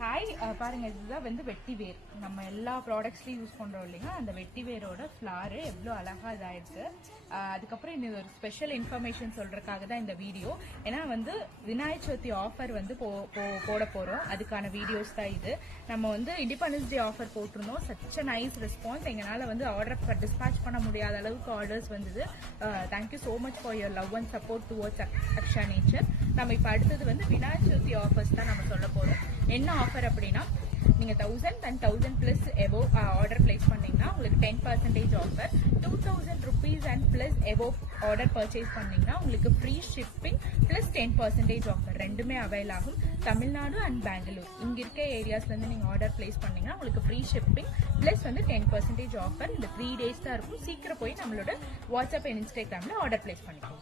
Hi பாருங்க, இதுதான் வந்து வெட்டி வேர். நம்ம எல்லா ப்ராடக்ட்ஸ்லையும் யூஸ் பண்ணுறோம் இல்லைங்க, அந்த வெட்டி வேரோட ஃப்ளாரு எவ்வளோ அழகாக இதாகிடுச்சு. அதுக்கப்புறம் இந்த ஒரு ஸ்பெஷல் இன்ஃபர்மேஷன் சொல்கிறதுக்காக தான் இந்த வீடியோ. ஏன்னா வந்து விநாயகர் சதுர்த்தி ஆஃபர் வந்து போட போகிறோம். அதுக்கான வீடியோஸ் தான் இது. நம்ம வந்து இண்டிபெண்டன்ஸ் டே ஆஃபர் போட்டிருந்தோம். Such a nice response. எங்களால் வந்து ஆர்டர் டிஸ்பேச் பண்ண முடியாத அளவுக்கு ஆர்டர்ஸ் வந்தது. Thank you so much for your love and support towards Aqsa nature. நம்ம இப்போ அடுத்தது வந்து விநாயகர் சதுர்த்தி ஆஃபர்ஸ் தான் நம்ம சொல்ல போகிறோம். என்ன ஆஃபர் அப்படின்னா, நீங்க 1000 and 1000 plus above order place பண்ணீங்கன்னா உங்களுக்கு 10% offer. 2000 rupees and plus above order purchase பண்ணீங்கன்னா உங்களுக்கு ஃப்ரீ ஷிப்பிங் பிளஸ் 10% ஆஃபர். ரெண்டுமே அவைல் ஆகும். தமிழ்நாடு அண்ட் பெங்களூர் இங்க இருக்க ஏரியாஸ்ல இருந்து நீங்க ஆர்டர் பிளேஸ் பண்ணீங்கன்னா உங்களுக்கு ஃப்ரீ ஷிப்பிங் பிளஸ் வந்து 10% ஆஃபர். இந்த 3 days தான் இருக்கும். சீக்கிரம் போய் நம்மளோட வாட்ஸ்அப் அண்ட் இன்ஸ்டாகிராம்ல ஆர்டர் பிளேஸ் பண்ணிக்கோங்க.